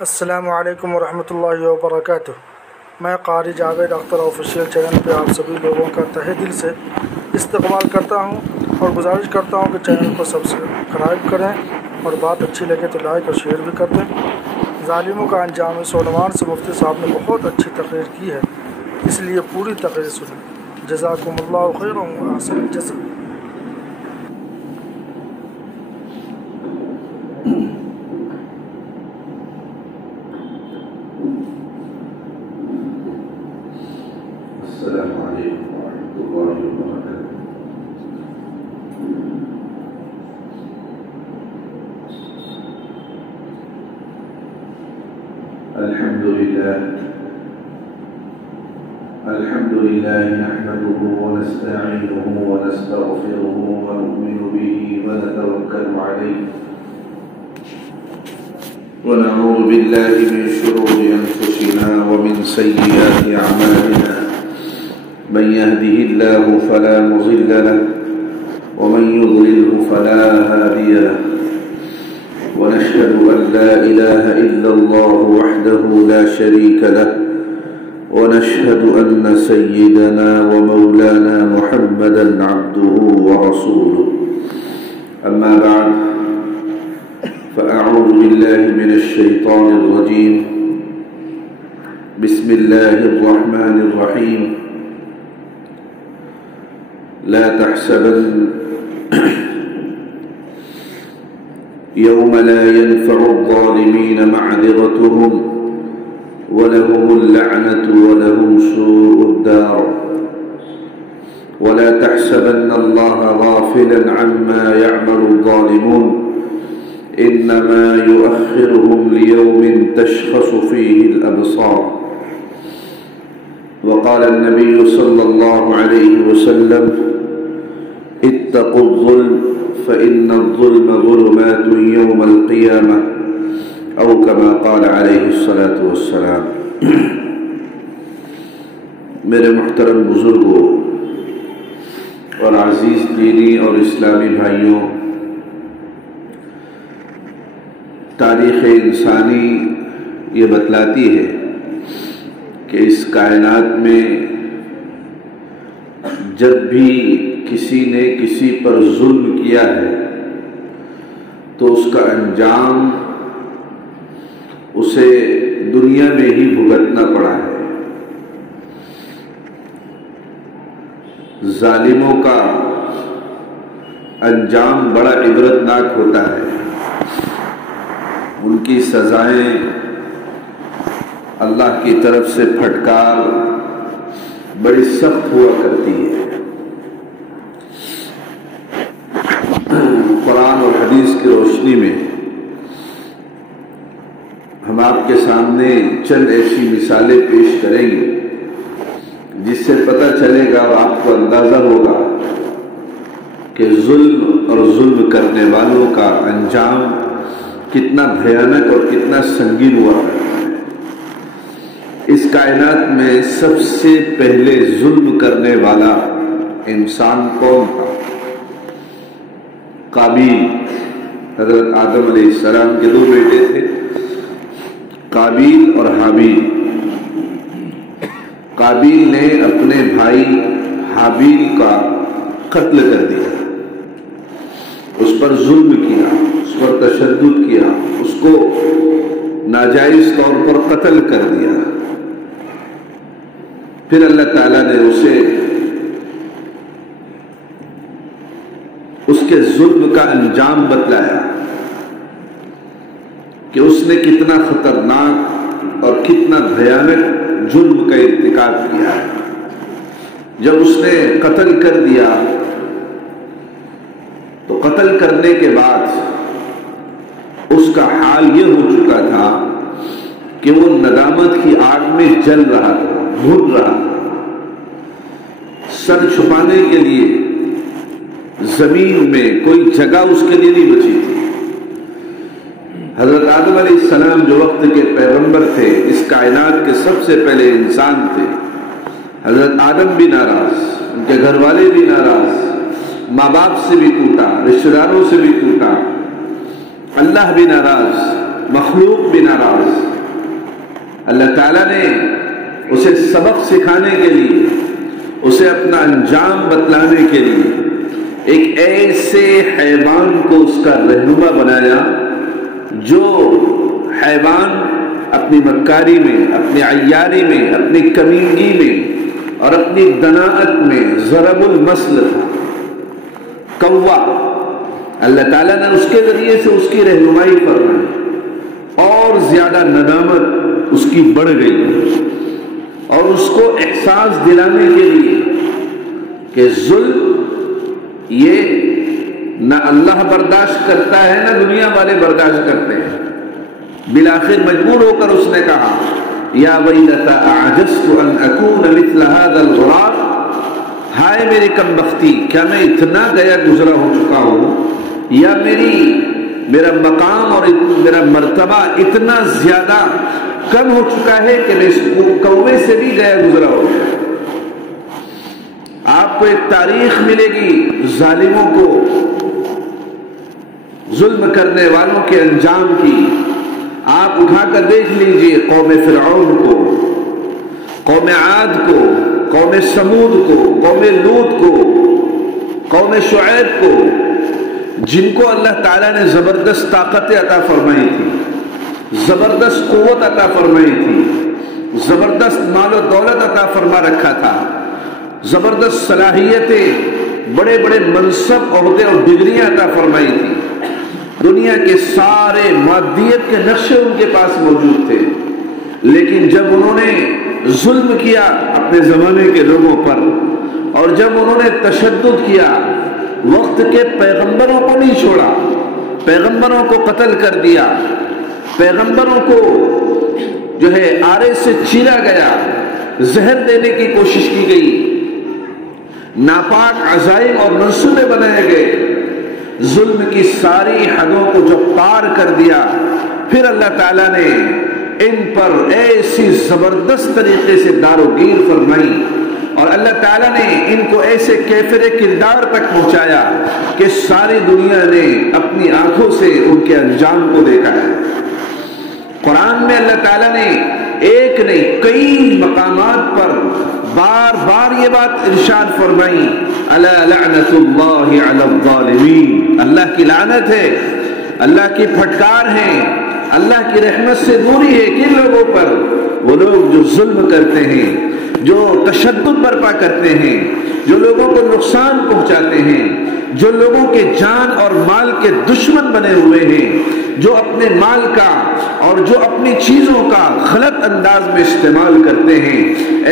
السلام علیکم ورحمۃ اللہ وبرکاتہ۔ میں قاری جاوید اختر آفیشیل چینل پہ آپ سبھی لوگوں کا تہہ دل سے استقبال کرتا ہوں اور گزارش کرتا ہوں کہ چینل کو سبسکرائب کریں اور بات اچھی لگے تو لائک اور شیئر بھی کر دیں۔ ظالموں کا انجام اس عنوان سے مفتی صاحب نے بہت اچھی تقریر کی ہے، اس لیے پوری تقریر سنیں۔ جزاکم اللہ خیرا و احسن الجزا۔ السلام علیکم ورحمۃ اللہ وبرکاتہ۔ الحمد لله نحمده ونستعينه ونستغفره ونؤمن به ونتوكل عليه ونعوذ بالله من شرور أنفسنا ومن سيئات أعمالنا، من يهده الله فلا مضل له ومن يضلله فلا هادي له، ونشهد أن لا إله إلا الله وحده لا شريك له، ونشهد أن سيدنا ومولانا محمدا عبده ورسوله. أما بعد، فأعوذ بالله من الشيطان الرجيم. بسم الله الرحمن الرحيم. لا تحسبن يوم لا ينفع الظالمين معذرتهم ولهم اللعنة ولهم سوء الدار. ولا تحسبن الله غافلا عما يعمل الظالمون، إنما يؤخرهم ليوم تشخص فيه الأبصار. وقال النبي صلى الله عليه وسلم: اتقوا الظلم فإن الظلم ظلمات يوم القيامة، أو كما قال عليه الصلاة والسلام. میرے محترم بزرگوں اور عزیز دینی اور اسلامی بھائیوں، تاریخ انسانی یہ بتلاتی ہے کہ اس کائنات میں جب بھی کسی نے کسی پر ظلم کیا ہے تو اس کا انجام اسے دنیا میں ہی بھگتنا پڑا ہے۔ ظالموں کا انجام بڑا عبرتناک ہوتا ہے، ان کی سزائیں اللہ کی طرف سے پھٹکار بڑی سخت ہوا کرتی ہے۔ قرآن اور حدیث کی روشنی میں ہم آپ کے سامنے چند ایسی مثالیں پیش کریں گے جس سے پتہ چلے گا اور آپ کو اندازہ ہوگا کہ ظلم اور ظلم کرنے والوں کا انجام کتنا بھیانک اور کتنا سنگین ہوا ہے۔ اس کائنات میں سب سے پہلے ظلم کرنے والا انسان کون تھا؟ قابیل۔ حضرت آدم علیہ السلام کے دو بیٹے تھے، قابیل اور حابیل۔ قابیل نے اپنے بھائی حابیل کا قتل کر دیا، اس پر ظلم کیا، اس پر تشدد کیا، اس کو ناجائز طور پر قتل کر دیا۔ پھر اللہ تعالیٰ نے اسے اس کے ظلم کا انجام بتلایا کہ اس نے کتنا خطرناک اور کتنا بھیانک جرم کا ارتکاب کیا ہے۔ جب اس نے قتل کر دیا تو قتل کرنے کے بعد اس کا حال یہ ہو چکا تھا کہ وہ ندامت کی آگ میں جل رہا تھا، بھون رہا تھا۔ سر چھپانے کے لیے زمین میں کوئی جگہ اس کے لیے نہیں بچی تھی۔ حضرت آدم علیہ السلام جو وقت کے پیغمبر تھے، اس کائنات کے سب سے پہلے انسان تھے، حضرت آدم بھی ناراض، ان کے گھر والے بھی ناراض، ماں باپ سے بھی ٹوٹا، رشتہ داروں سے بھی ٹوٹا، اللہ بھی ناراض، مخلوق بھی ناراض. اللہ تعالیٰ نے اسے سبق سکھانے کے لیے، اسے اپنا انجام بتلانے کے لیے ایک ایسے حیوان کو اس کا رہنما بنایا جو حیوان اپنی مکاری میں، اپنی عیاری میں، اپنی کمینگی میں اور اپنی دناعت میں ضرب المثل تھا. کوا اللہ تعالیٰ نے اس کے ذریعے سے اس کی رہنمائی فرمائی اور زیادہ ندامت اس کی بڑھ گئی اور اس کو احساس دلانے کے لیے کہ ظلم یہ نہ اللہ برداشت کرتا ہے نہ دنیا والے برداشت کرتے ہیں. بالآخر مجبور ہو کر اس نے کہا یا ویلتا اعجزت ان اکون مثل هذا الغراب، ہائے میری کم بختی، کیا میں اتنا گیا گزرا ہو چکا ہوں یا میرا مقام اور میرا مرتبہ اتنا زیادہ کم ہو چکا ہے کہ میں اس کوے سے بھی گیا گزرا ہو. آپ کو ایک تاریخ ملے گی ظالموں کو، ظلم کرنے والوں کے انجام کی. آپ اٹھا کر دیکھ لیجئے قوم فرعون کو، قوم عاد کو، قوم سمود کو، قوم لوط کو، قوم شعیب کو، جن کو اللہ تعالیٰ نے زبردست طاقت عطا فرمائی تھی، زبردست قوت عطا فرمائی تھی، زبردست مال و دولت عطا فرما رکھا تھا، زبردست صلاحیتیں، بڑے بڑے منصب، عہدے اور ڈگریاں عطا فرمائی تھی. دنیا کے سارے مادیت کے نقشے ان کے پاس موجود تھے، لیکن جب انہوں نے ظلم کیا اپنے زمانے کے لوگوں پر اور جب انہوں نے تشدد کیا، وقت کے پیغمبروں کو نہیں چھوڑا، پیغمبروں کو قتل کر دیا، پیغمبروں کو جو ہے آرے سے چیرا گیا، زہر دینے کی کوشش کی گئی، ناپاک عزائم اور منصوبے بنائے گئے، ظلم کی ساری حدوں کو جب پار کر دیا، پھر اللہ تعالیٰ نے ان پر ایسی زبردست طریقے سے دار و گیر فرمائی اور اللہ تعالیٰ نے ان کو ایسے کیفر کردار تک پہنچایا کہ ساری دنیا نے اپنی آنکھوں سے ان کے انجام کو دیکھا ہے. قرآن میں اللہ تعالیٰ نے ایک نہیں کئی مقامات پر بار بار یہ بات ارشاد فرمائی، الا لعنت اللہ علی الظالمین، اللہ کی لعنت ہے، اللہ کی پھٹکار ہے، اللہ کی رحمت سے دوری ہے کن لوگوں پر؟ وہ لوگ جو ظلم کرتے ہیں، جو تشدد برپا کرتے ہیں، جو لوگوں کو نقصان پہنچاتے ہیں، جو لوگوں کے جان اور مال کے دشمن بنے ہوئے ہیں، جو اپنے مال کا اور جو اپنی چیزوں کا غلط انداز میں استعمال کرتے ہیں،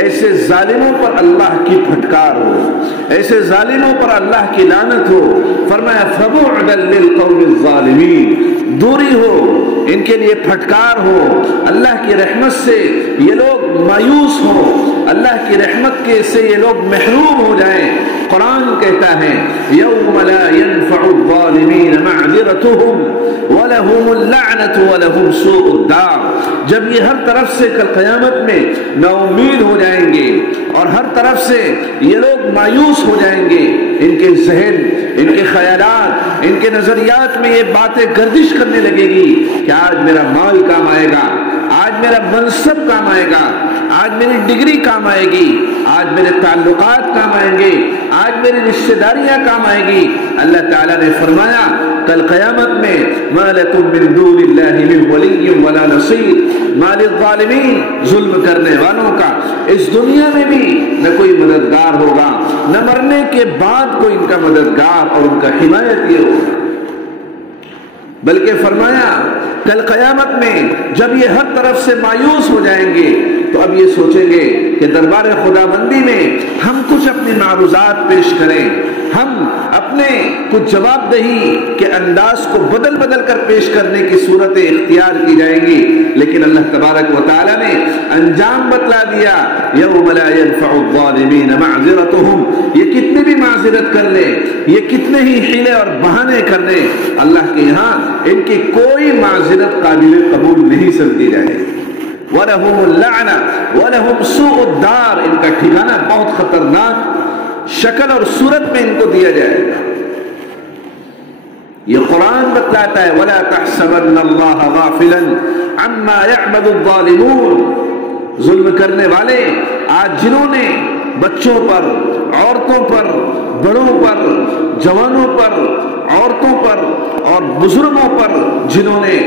ایسے ظالموں پر اللہ کی پھٹکار ہو، ایسے ظالموں پر اللہ کی لعنت ہو. فرمایا فبعدا للقوم الظالمین، دوری ہو ان کے لیے، پھٹکار ہو، اللہ کی رحمت سے یہ لوگ مایوس ہوں، اللہ کی رحمت کے سے یہ لوگ محروم ہو جائیں. قرآن کہتا ہے یوم لا ينفع الظالمین معذرتهم ولهم اللعنة ولهم سوء الدار، جب یہ ہر طرف سے کل قیامت میں نا امید ہو جائیں گے اور ہر طرف سے یہ لوگ مایوس ہو جائیں گے، ان کے ذہن، ان کے خیالات، ان کے نظریات میں یہ باتیں گردش کرنے لگے گی کہ آج میرا مال کام آئے گا، آج میرا منصب کام آئے گا، آج میری ڈگری کام آئے گی، آج میرے تعلقات کام آئیں گے، آج میری رشتہ داریاں کام آئے گی. اللہ تعالیٰ نے فرمایا کل قیامت میں ما لکم من دون اللہ من ولی ولا نصیر، مال الظالمین، ظلم کرنے والوں کا اس دنیا میں بھی نہ کوئی مددگار ہوگا، نہ مرنے کے بعد کوئی ان کا مددگار اور ان کا حمایتی ہوگا. بلکہ فرمایا کل قیامت میں جب یہ ہر طرف سے مایوس ہو جائیں گے تو اب یہ سوچیں گے کہ دربار خدا بندی میں ہم کچھ اپنی معروضات پیش کریں، ہم اپنے کچھ جواب دہی کے انداز کو بدل بدل کر پیش کرنے کی صورتیں اختیار کی جائیں گی. لیکن اللہ تبارک و تعالی نے انجام بتلا دیا، یوم لا ينفع الظالمین معذرتهم، یہ کتنی بھی معذرت کر لیں، یہ کتنے ہی حیلے اور بہانے کر لیں، اللہ کے یہاں ان کی کوئی معذرت قابل قبول نہیں سمجھی جائے گی. وَلَهُمُ اللَّعْنَةُ وَلَهُمْ سُوءُ الدَّارِ، ان کا ٹھکانہ بہت خطرناک شکل اور صورت میں ان کو دیا جائے گا. یہ قرآن بتلاتا ہے وَلَا تَحْسَبَنَّ اللَّهَ غَافِلًا عَمَّا يَعْمَلُ الظَّالِمُونَ۔ ظلم کرنے والے آج جنہوں نے بچوں پر، عورتوں پر، بڑوں پر، جوانوں پر، عورتوں پر اور بزرگوں پر جنہوں نے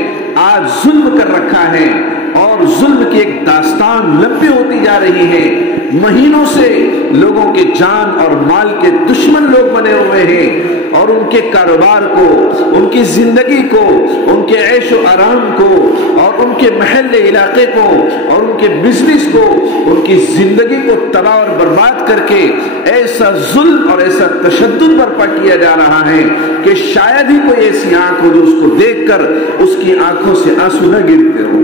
آج ظلم کر رکھا ہے، اور ظلم کی ایک داستان لمبی ہوتی جا رہی ہے، مہینوں سے لوگوں کے جان اور مال کے دشمن لوگ بنے ہوئے ہیں، اور ان کے کاروبار کو، ان کی زندگی کو، ان کے عیش و آرام کو، اور ان کے محل علاقے کو، اور ان کے بزنس کو، ان کی زندگی کو تباہ اور برباد کر کے ایسا ظلم اور ایسا تشدد برپا کیا جا رہا ہے کہ شاید ہی کوئی ایسی آنکھ ہو جو اس کو دیکھ کر اس کی آنکھوں سے آنسو نہ گرتے ہو،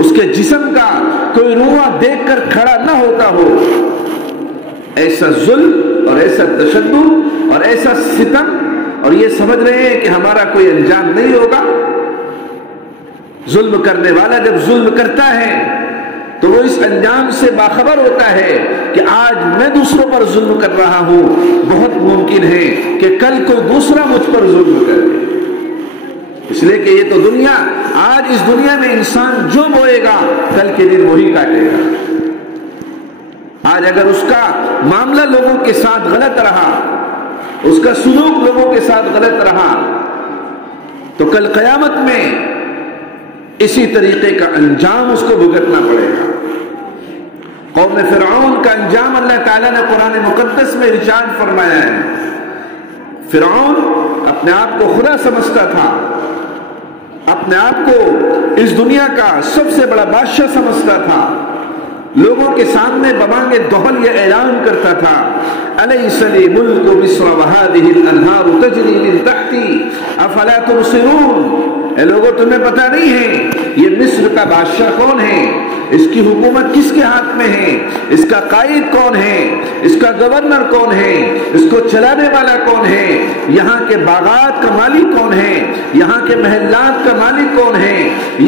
اس کے جسم کا کوئی روواں دیکھ کر کھڑا نہ ہوتا ہو۔ ایسا ظلم اور ایسا تشدد اور ایسا ستم، اور یہ سمجھ رہے ہیں کہ ہمارا کوئی انجام نہیں ہوگا۔ ظلم کرنے والا جب ظلم کرتا ہے تو وہ اس انجام سے باخبر ہوتا ہے کہ آج میں دوسروں پر ظلم کر رہا ہوں، بہت ممکن ہے کہ کل کوئی دوسرا مجھ پر ظلم کرے، اس لیے کہ یہ تو دنیا، آج اس دنیا میں انسان جو بوئے گا کل کے دن وہی کاٹے گا۔ آج اگر اس کا معاملہ لوگوں کے ساتھ غلط رہا، اس کا سلوک لوگوں کے ساتھ غلط رہا، تو کل قیامت میں اسی طریقے کا انجام اس کو بھگتنا پڑے گا۔ قوم فرعون کا انجام اللہ تعالیٰ نے قرآن مقدس میں ارشاد فرمایا ہے۔ فرعون اپنے آپ کو خدا سمجھتا تھا، اپنے آپ کو اس دنیا کا سب سے بڑا بادشاہ سمجھتا تھا، لوگوں کے سامنے بمانگ دہل یہ اعلان کرتا تھا أَلَيْسَ لِي مُلْكُ مِصْرَ وَهَذِهِ الْأَنْهَارُ تَجْرِي مِنْ تَحْتِي أَفَلَا تُبْصِرُونَ۔ اے لوگوں تمہیں پتہ نہیں ہے یہ مصر کا بادشاہ کون ہے، اس کی حکومت کس کے ہاتھ میں ہے، اس کا قائد کون ہے، اس کا گورنر کون ہے، اس کو چلانے والا کون ہے، یہاں کے باغات کا مالک کون ہے، یہاں کے محلات کا مالک کون ہے،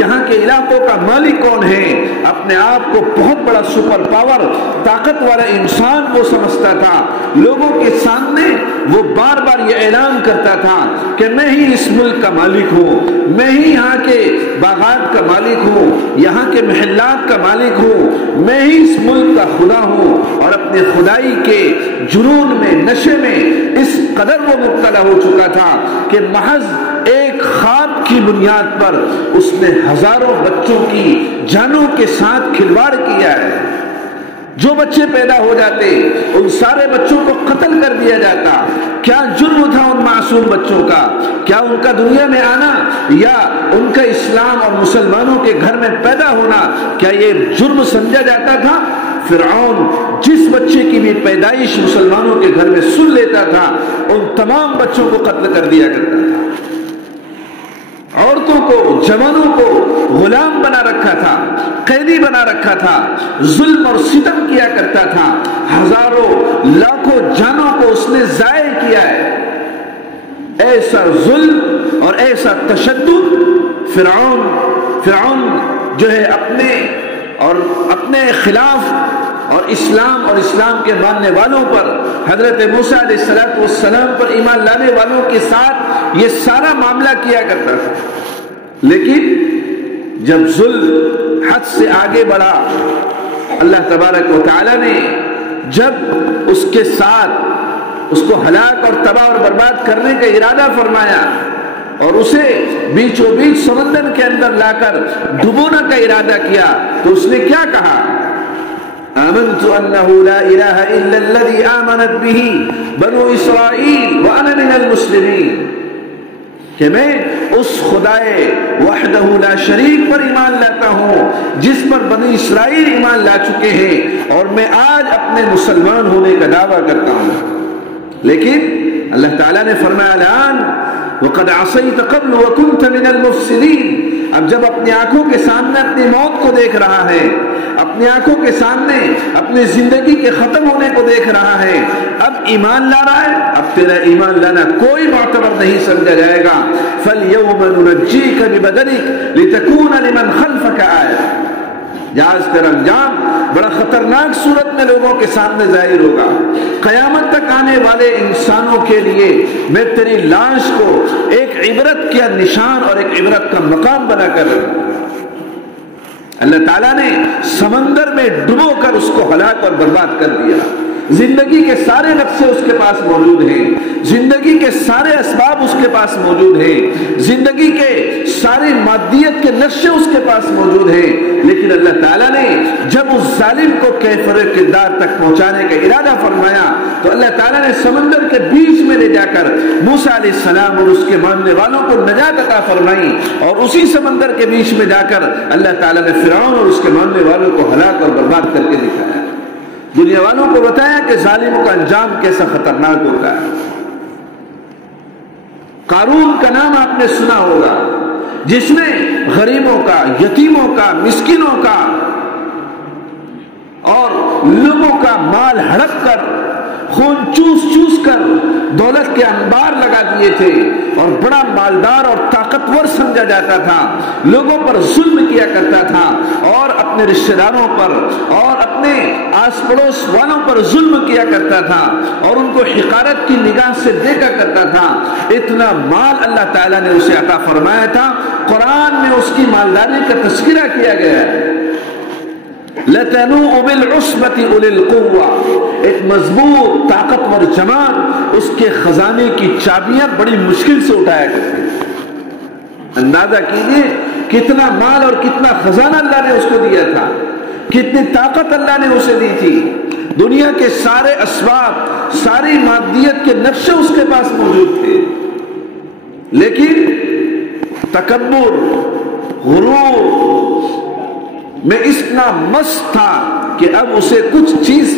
یہاں کے علاقوں کا مالک کون ہے۔ اپنے آپ کو بہت بڑا سپر پاور، طاقت والا انسان وہ سمجھتا تھا۔ لوگوں کے سامنے وہ بار بار یہ اعلان کرتا تھا کہ میں ہی اس ملک کا مالک ہوں، میں ہی یہاں کے باغات کا مالک ہوں، یہاں کے محلات کا مالک ہوں، میں ہی اس ملک کا خدا ہوں۔ اور اپنے خدائی کے جنون میں، نشے میں اس قدر وہ مبتلا ہو چکا تھا کہ محض ایک خواب کی بنیاد پر اس نے ہزاروں بچوں کی جانوں کے ساتھ کھلواڑ کیا ہے۔ جو بچے پیدا ہو جاتے ان سارے بچوں کو قتل کر دیا جاتا۔ کیا جرم تھا ان معصوم بچوں کا؟ کیا ان کا دنیا میں آنا یا ان کا اسلام اور مسلمانوں کے گھر میں پیدا ہونا، کیا یہ جرم سمجھا جاتا تھا؟ فرعون جس بچے کی بھی پیدائش مسلمانوں کے گھر میں سن لیتا تھا، ان تمام بچوں کو قتل کر دیا کرتا تھا۔ عورتوں کو، جوانوں کو غلام بنا رکھا تھا، قیدی بنا رکھا تھا، ظلم اور ستم کیا کرتا تھا، ہزاروں لاکھوں جانوں کو اس نے ضائع کیا ہے۔ ایسا ظلم اور ایسا تشدد فرعون جو ہے اپنے خلاف اور اسلام اور اسلام کے ماننے والوں پر، حضرت موسیٰ علیہ السلام پر ایمان لانے والوں کے ساتھ یہ سارا معاملہ کیا کرتا تھا۔ لیکن جب ظلم حد سے آگے بڑھا، اللہ تبارک و تعالی نے جب اس کے ساتھ اس کو ہلاک اور تباہ اور برباد کرنے کا ارادہ فرمایا اور اسے بیچوں بیچ سمندر کے اندر لا کر ڈبونا کا ارادہ کیا، تو اس نے کیا کہا؟ آمنت انہ لا الہ الا الذی آمنت بہ بنو اسرائیل وانا من المسلمین، کہ میں اس خدائے وحدہ لا شریک پر ایمان لاتا ہوں جس پر بنی اسرائیل ایمان لا چکے ہیں، اور میں آج اپنے مسلمان ہونے کا دعویٰ کرتا ہوں۔ لیکن اللہ تعالیٰ نے فرمایا الآن وقد عصیت قبل وکنت من المفسدین۔ اب جب اپنی آنکھوں کے سامنے اپنی موت کو دیکھ رہا ہے، اپنی آنکھوں کے سامنے اپنی زندگی کے ختم ہونے کو دیکھ رہا ہے، اب ایمان لا رہا ہے، اب تیرا ایمان لانا کوئی معتبر نہیں سمجھا جائے گا۔ فَالْيَوْمَ نُنَجِّيكَ بِبَدَنِكَ لِتَكُونَ لِمَنْ خَلْفَكَ آیَةً۔ جہاز تیرا انجام بڑا خطرناک صورت میں لوگوں کے سامنے ظاہر ہوگا۔ قیامت تک آنے والے انسانوں کے لیے میں تیری لاش کو ایک عبرت کا نشان اور ایک عبرت کا مقام بنا کر اللہ تعالیٰ نے سمندر میں ڈبو کر اس کو ہلاک اور برباد کر دیا۔ زندگی کے سارے نقشے اس کے پاس موجود ہیں، زندگی کے سارے اسباب اس کے پاس موجود ہیں، زندگی کے ساری مادیت کے نقشے اس کے پاس موجود ہیں، لیکن اللہ تعالیٰ نے جب اس ظالم کو کیفر کردار تک پہنچانے کا ارادہ فرمایا تو اللہ تعالیٰ نے سمندر کے بیچ میں لے جا کر موسیٰ علیہ السلام اور اس کے ماننے والوں کو نجات عطا فرمائی، اور اسی سمندر کے بیچ میں جا کر اللہ تعالیٰ نے فرعون اور اس کے ماننے والوں کو ہلاک اور برباد کر کے دکھایا، دنیا والوں کو بتایا کہ ظالموں کا انجام کیسا خطرناک ہوتا ہے۔ قارون کا نام آپ نے سنا ہوگا، جس نے غریبوں کا، یتیموں کا، مسکینوں کا اور لوگوں کا مال ہڑپ کر، خون چوس چوس کر دولت کے انبار لگا دیے تھے، اور بڑا مالدار اور طاقتور سمجھا جاتا تھا، لوگوں پر ظلم کیا کرتا تھا، اور اپنے رشتہ داروں پر اور اپنے آس پڑوس والوں پر ظلم کیا کرتا تھا، اور ان کو حقارت کی نگاہ سے دیکھا کرتا تھا۔ اتنا مال اللہ تعالیٰ نے اسے عطا فرمایا تھا، قرآن میں اس کی مالداری کا تذکرہ کیا گیا ہے۔ لَتَنُوءُ بِالْعُصْبَةِ أُولِي الْقُوَّةِ، ایک مضبوط طاقتور جماعت اس کے خزانے کی چابیاں بڑی مشکل سے اٹھایا کرتے ہیں۔ اندازہ کیجیے کتنا مال اور کتنا خزانہ اللہ نے اس کو دیا تھا، کتنی طاقت اللہ نے اسے دی تھی۔ دنیا کے سارے اسباب، ساری مادیت کے نقشے اس کے پاس موجود تھے، لیکن تکبر، غرور میں اتنا مست تھا کہ اب اسے کچھ چیز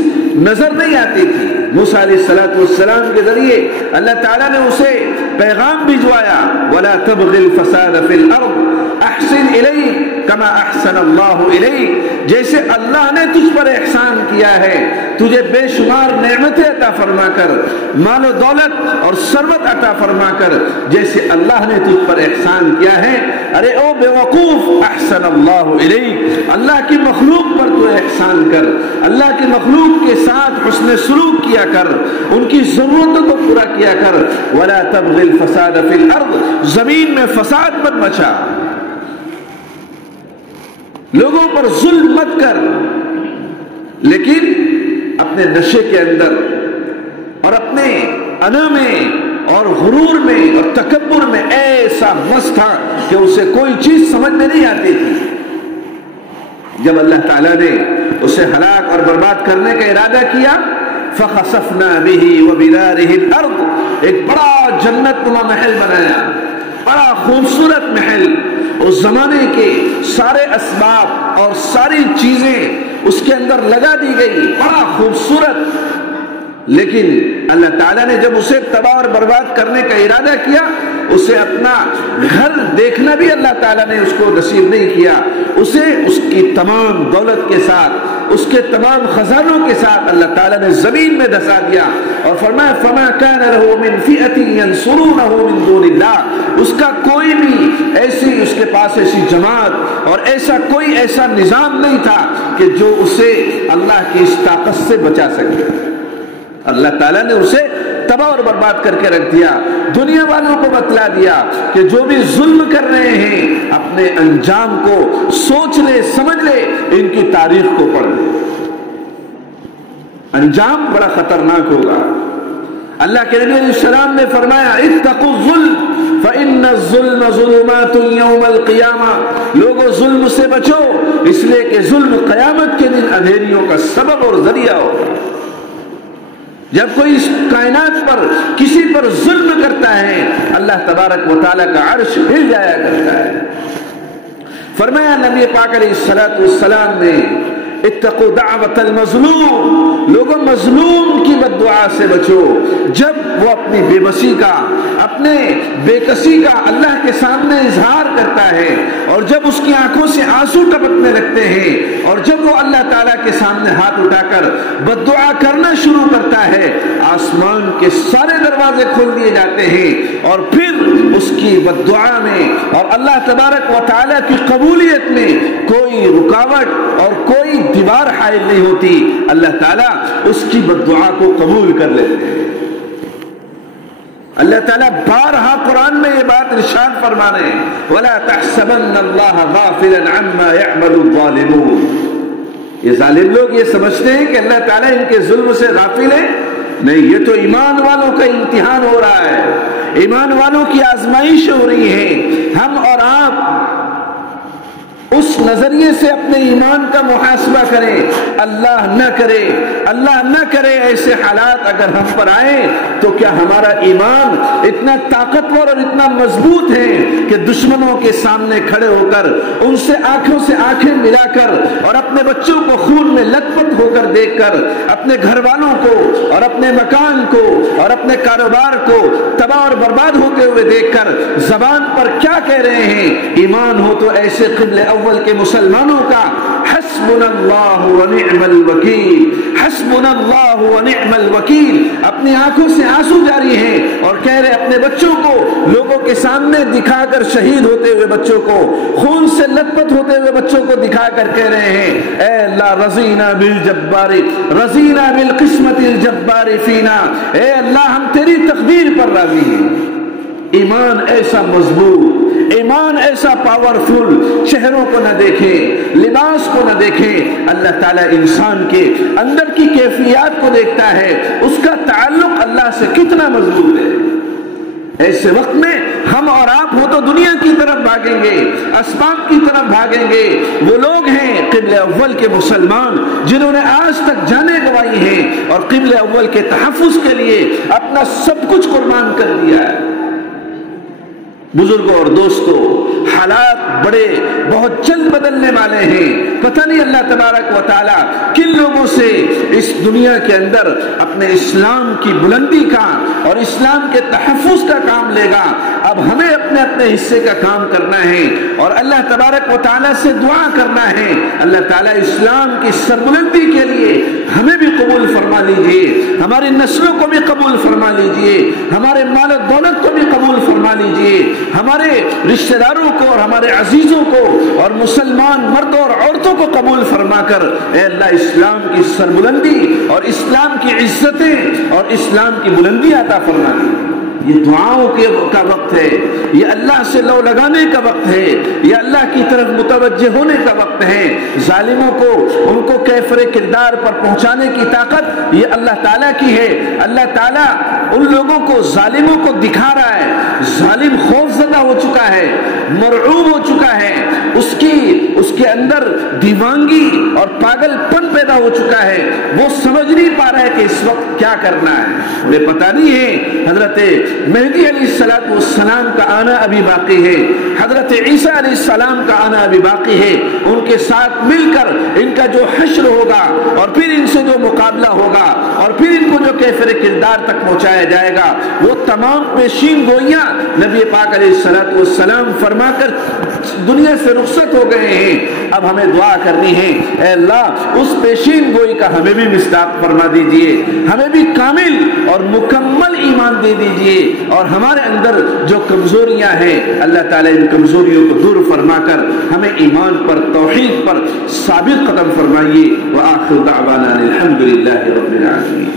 نظر نہیں آتی تھی۔ موسیٰ علیہ السلام کے ذریعے اللہ تعالیٰ نے اسے پیغام بھجوایا، وَلَا تَبْغِ الْفَسَادَ فِي الْأَرْضِ احسن الیک کما احسن اللہ الیک، جیسے اللہ نے تجھ پر احسان کیا ہے، تجھے بے شمار نعمتیں عطا فرما کر، مال و دولت اور ثروت عطا فرما کر، جیسے اللہ نے تجھ پر احسان کیا ہے، ارے او بے وقوف احسن اللہ الیک، اللہ کی مخلوق پر تو احسان کر، اللہ کی مخلوق کے ساتھ حسن سلوک کیا کر، ان کی ضرورتوں کو پورا کیا کر، ولا تبغ الفساد فی الارض، زمین میں فساد مت مچا، لوگوں پر ظلم مت کر، لیکن اپنے نشے کے اندر اور اپنے انا میں اور غرور میں اور تکبر میں ایسا مست تھا کہ اسے کوئی چیز سمجھ میں نہیں آتی تھی۔ جب اللہ تعالیٰ نے اسے ہلاک اور برباد کرنے کا ارادہ کیا، فَخَسَفْنَا بِهِ وَبِدَارِهِ الْأَرْضِ، ایک بڑا جنت نما محل بنایا، بڑا خوبصورت محل، اس زمانے کے سارے اسباب اور ساری چیزیں اس کے اندر لگا دی گئی، بڑا خوبصورت۔ لیکن اللہ تعالیٰ نے جب اسے تباہ اور برباد کرنے کا ارادہ کیا، اسے اپنا گھر دیکھنا بھی اللہ تعالیٰ نے اس کو نصیب نہیں کیا، اسے اس کی تمام دولت کے ساتھ، اس کے تمام خزانوں کے ساتھ اللہ تعالیٰ نے زمین میں دھسا دیا، اور فرمایا فَمَا كَانَ لَهُ مِنْ فِئَةٍ يَنْصُرُونَهُ مِنْ دُونِ اللَّهِ، اس کا کوئی بھی ایسی، اس کے پاس ایسی جماعت اور ایسا کوئی ایسا نظام نہیں تھا کہ جو اسے اللہ کی اس طاقت سے بچا سکے۔ اللہ تعالیٰ نے اسے تباہ اور برباد کر کے رکھ دیا، دنیا والوں کو بتلا دیا کہ جو بھی ظلم کر رہے ہیں اپنے انجام کو سوچ لے، سمجھ لے، ان کی تاریخ کو پڑھ لے، انجام بڑا خطرناک ہوگا۔ اللہ کے نبی علیہ السلام نے فرمایا اتقوا الظلم فإن الظلم ظلمات یوم القیامہ، لوگوں ظلم سے بچو، اس لیے کہ ظلم قیامت کے دن اندھیریوں کا سبب اور ذریعہ ہوگا۔ جب کوئی اس کائنات پر کسی پر ظلم کرتا ہے، اللہ تبارک و تعالیٰ کا عرش ہل جایا کرتا ہے۔ فرمایا نبی پاک علیہ السلام نے اتقوا دعوت المظلوم، لوگوں مظلوم کی بد دعا سے بچو، جب وہ اپنی بے بسی کا، اپنے بے کسی کا اللہ کے سامنے اظہار کرتا ہے اور جب اس کی آنکھوں سے آنسو ٹپکنے لگتے ہیں اور جب وہ اللہ تعالیٰ کے سامنے ہاتھ اٹھا کر بد دعا کرنا شروع کرتا ہے، آسمان کے سارے دروازے کھول دیے جاتے ہیں اور پھر اس کی بد دعا میں اور اللہ تبارک و تعالیٰ کی قبولیت میں کوئی رکاوٹ اور کوئی دیوار حائل نہیں ہوتی، اللہ تعالیٰ اس کی بد دعا کو قبول کر لیتے ہیں۔ اللہ تعالیٰ بارہا قرآن میں یہ بات ارشاد فرما رہے ہیں، وَلَا تَحْسَبَنَّ اللَّهَ غَافِلًا عَمَّا يَعْمَلُ الظَّالِمُونَ۔ یہ ظالم لوگ یہ سمجھتے ہیں کہ اللہ تعالیٰ ان کے ظلم سے غافل ہے، نہیں، یہ تو ایمان والوں کا امتحان ہو رہا ہے، ایمان والوں کی آزمائش ہو رہی ہے۔ ہم اور آپ اس نظریے سے اپنے ایمان کا محاسبہ کریں، اللہ نہ کرے ایسے حالات اگر ہم پر آئیں تو کیا ہمارا ایمان اتنا طاقتور اور اتنا مضبوط ہے کہ دشمنوں کے سامنے کھڑے ہو کر ان سے آنکھوں سے آنکھیں ملا کر اور اپنے بچوں کو خون میں لت پت ہو کر دیکھ کر، اپنے گھر والوں کو اور اپنے مکان کو اور اپنے کاروبار کو تباہ اور برباد ہوتے ہوئے دیکھ کر زبان پر کیا کہہ رہے ہیں؟ ایمان ہو تو ایسے قبل اول کے مسلمانوں کا حسبنا اللہ ونعم الوکیل، حسبنا اللہ ونعم الوکیل، اپنی آنکھوں سے آنسو جاری ہیں اور کہہ رہے اپنے بچوں کو لوگوں کے سامنے دکھا کر، شہید ہوتے ہوئے بچوں کو، خون سے لت پت ہوتے ہوئے بچوں کو دکھا کر کہہ رہے ہیں، اے اللہ رضینا بالجبار، رضینا بالقسمت الجبار فینا، اے اللہ ہم تیری تقدیر پر راضی ہیں۔ ایمان ایسا مضبوط، ایمان ایسا پاورفل، چہروں کو نہ دیکھیں، لباس کو نہ دیکھیں، اللہ تعالیٰ انسان کے اندر کی کیفیات کو دیکھتا ہے، اس کا تعلق اللہ سے کتنا مضبوط ہے۔ ایسے وقت میں ہم اور آپ ہو تو دنیا کی طرف بھاگیں گے، اسباب کی طرف بھاگیں گے۔ وہ لوگ ہیں قبل اول کے مسلمان جنہوں نے آج تک جانیں گنوائی ہیں اور قبل اول کے تحفظ کے لیے اپنا سب کچھ قربان کر دیا ہے۔ بزرگوں اور دوستوں، حالات بہت جلد بدلنے والے ہیں، پتہ نہیں اللہ تبارک و تعالیٰ کن لوگوں سے اس دنیا کے اندر اپنے اسلام کی بلندی کا اور اسلام کے تحفظ کا کام لے گا۔ اب ہمیں اپنے اپنے حصے کا کام کرنا ہے اور اللہ تبارک و تعالیٰ سے دعا کرنا ہے، اللہ تعالیٰ اسلام کی سربلندی کے لیے ہمیں بھی قبول فرما لیجئے، ہماری نسلوں کو بھی قبول فرما لیجئے، ہمارے مال و دولت کو بھی قبول فرما لیجئے، ہمارے رشتہ داروں کو اور ہمارے عزیزوں کو اور مسلمان مردوں اور عورتوں کو قبول فرما کر اے اللہ اسلام کی سربلندی اور اسلام کی عزتیں اور اسلام کی بلندی عطا فرما دی۔ یہ دعاؤں کا وقت ہے، یہ اللہ سے لو لگانے کا وقت ہے، یہ اللہ کی طرف متوجہ ہونے کا وقت ہے۔ ظالموں کو ان کو کیفر کردار پر پہنچانے کی طاقت یہ اللہ تعالیٰ کی ہے۔ اللہ تعالیٰ ان لوگوں کو، ظالموں کو دکھا رہا ہے، ظالم خوف زدہ ہو چکا ہے، مرعوب ہو چکا ہے، اس کے اندر دیوانگی اور پاگل پن پیدا ہو چکا ہے، وہ سمجھ نہیں پا رہا ہے کہ اس وقت کیا کرنا ہے۔ انہیں پتہ نہیں ہے حضرت مہدی علیہ السلام کا آنا ابھی باقی ہے، حضرت عیسیٰ علیہ السلام کا آنا ابھی باقی ہے، ان کے ساتھ مل کر ان کا جو حشر ہوگا اور پھر ان سے جو مقابلہ ہوگا اور پھر ان کو جو کیفر کردار تک پہنچایا جائے گا، وہ تمام پیشین گوئیاں نبی پاک علیہ السلام فرما کر دنیا سے رخصت ہو گئے ہیں۔ اب ہمیں دعا کرنی ہے، اے اللہ اس پیشین گوئی کا ہمیں بھی مصداق فرما دیجئے، ہمیں بھی کامل اور مکمل ایمان دے دیجئے، اور ہمارے اندر جو کمزوریاں ہیں اللہ تعالیٰ ان کمزوریوں کو دور فرما کر ہمیں ایمان پر، توحید پر ثابت قدم فرمائیے۔ وآخر دعوانا الحمدللہ رب العالمین۔